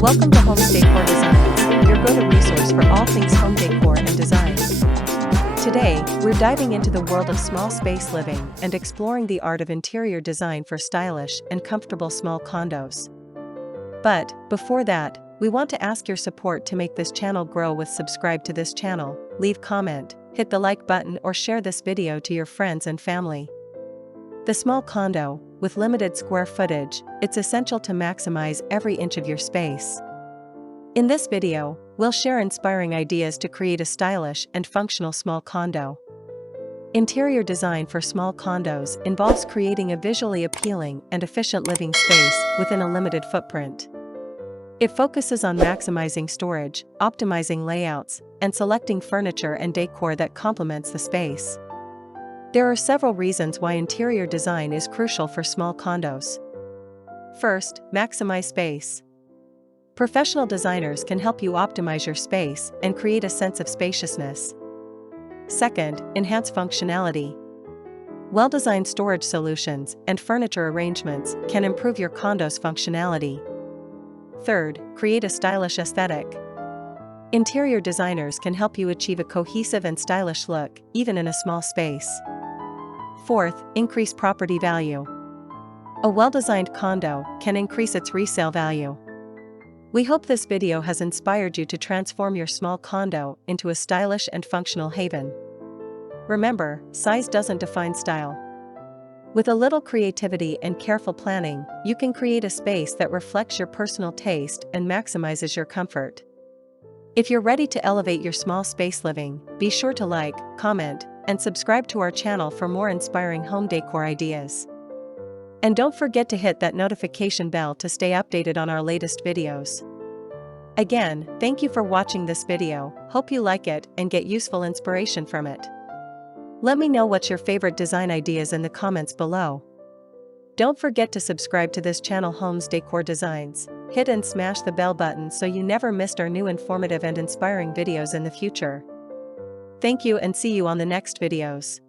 Welcome to Homes Decor Designs, your go-to resource for all things home decor and design. Today, we're diving into the world of small space living and exploring the art of interior design for stylish and comfortable small condos. But, before that, we want to ask your support to make this channel grow with subscribe to this channel, leave comment, hit the like button or share this video to your friends and family. The small condo, with limited square footage, it's essential to maximize every inch of your space. In this video, we'll share inspiring ideas to create a stylish and functional small condo. Interior design for small condos involves creating a visually appealing and efficient living space within a limited footprint. It focuses on maximizing storage, optimizing layouts, and selecting furniture and decor that complements the space. There are several reasons why interior design is crucial for small condos. First, maximize space. Professional designers can help you optimize your space and create a sense of spaciousness. Second, enhance functionality. Well-designed storage solutions and furniture arrangements can improve your condo's functionality. Third, create a stylish aesthetic. Interior designers can help you achieve a cohesive and stylish look, even in a small space. Fourth, increase property value. A well-designed condo can increase its resale value. We hope this video has inspired you to transform your small condo into a stylish and functional haven. Remember, size doesn't define style. With a little creativity and careful planning, you can create a space that reflects your personal taste and maximizes your comfort. If you're ready to elevate your small space living, be sure to like, comment, and subscribe to our channel for more inspiring home decor ideas. And don't forget to hit that notification bell to stay updated on our latest videos. Again, thank you for watching this video, hope you like it and get useful inspiration from it. Let me know what's your favorite design ideas in the comments below. Don't forget to subscribe to this channel Homes Decor Designs, hit and smash the bell button so you never missed our new informative and inspiring videos in the future. Thank you and see you on the next videos.